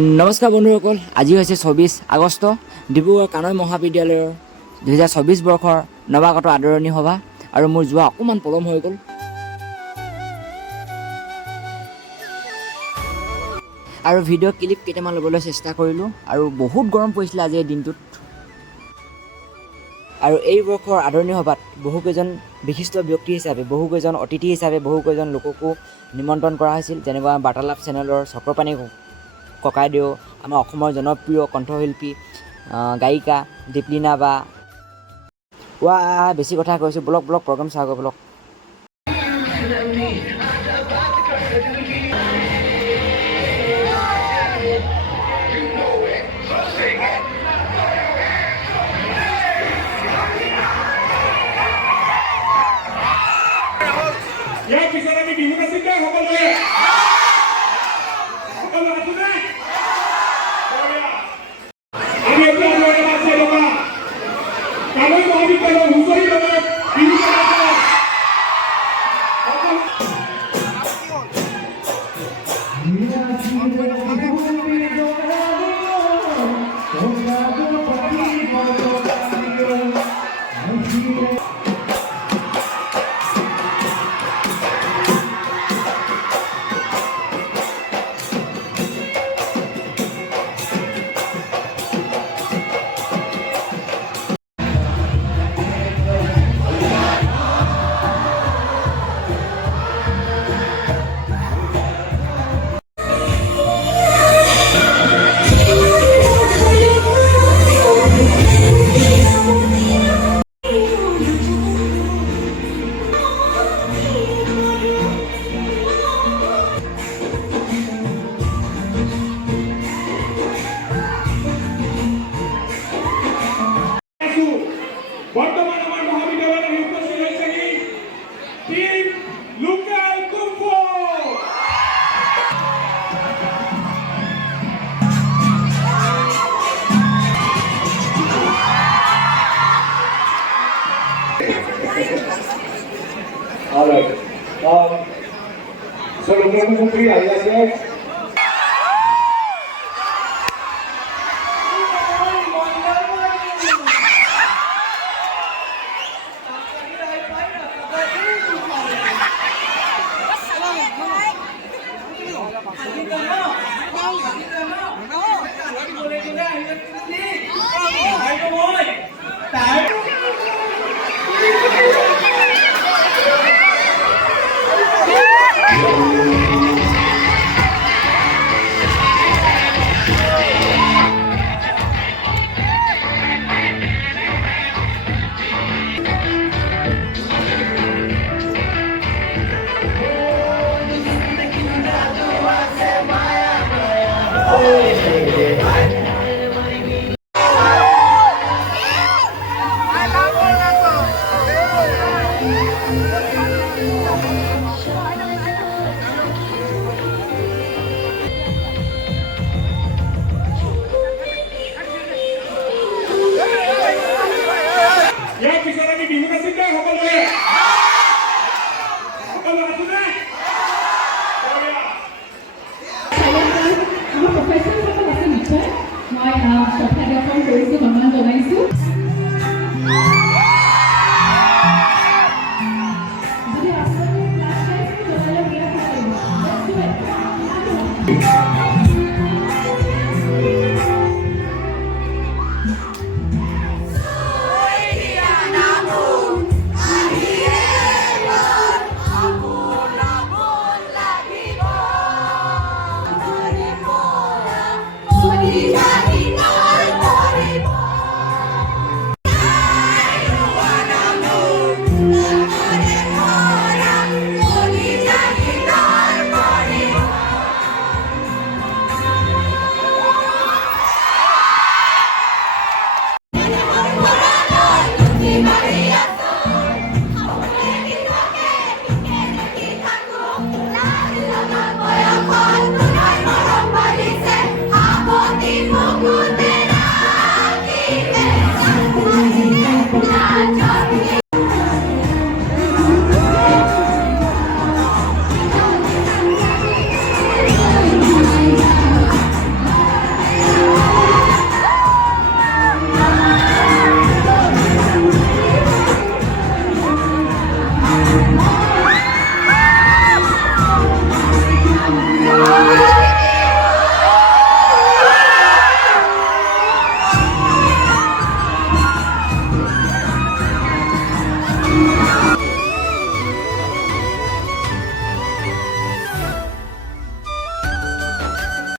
নমস্কাৰ বন্ধুসকল, আজি হৈছে 24 আগষ্ট ডিব্ৰুগড় কানৈ মহাবিদ্যালয়ৰ 2024 বৰ্ষৰ নৱাগত আদৰণি সভা আৰু মোৰ যোৱা অকণমান পলম হৈ গ'ল। আৰু ভিডিঅ' ক্লিপ কেইটামান ল'বলৈ চেষ্টা কৰিলোঁ আৰু বহুত গৰম পৰিছিলে আজিৰ দিনটোত। আৰু এই বৰ্ষৰ আদৰণি সভাত বহুকেইজন বিশিষ্ট ব্যক্তি হিচাপে, বহুকেইজন অতিথি হিচাপে বহুকেইজন লোককো নিমন্ত্ৰণ কৰা হৈছিল, যেনেকুৱা বাৰ্তালাপ চেনেলৰ চক্ৰপাণি ককাইদেউ, আমাৰ অসমৰ জনপ্ৰিয় কণ্ঠশিল্পী গায়িকা দীপলিনা বা বেছি কথা কৈছোঁ, ব্লগ প্ৰগ্ৰাম চাওক ব্লগ। ইয়াৰ পিছত আমি বিহু নাচিম দে সকলোৱে। আমি এতিয়া আছে ৰবা কানৈ মহাবিদ্যালয় হুঁচৰি লগাই বিহু বর্তমান আমার মহাবিদ্যালয়ে উপস্থিত হয়েছে team local kung fu. All right. So local kumpfu आइए से ইয়াৰ পিছত আমি বিহু নাচিম দে সকলোৱে। সকলো আছেনে? আমাৰ প্ৰফেচনেলসকল আছে নিশ্চয়। মই শ্ৰদ্ধা জ্ঞাপন কৰিছোঁ, সন্মান জনাইছোঁ। যদি আপোনালোকে ক্লাছ চাইছোঁ জনালে বিৰাট ভাল লাগিব। Let's do it.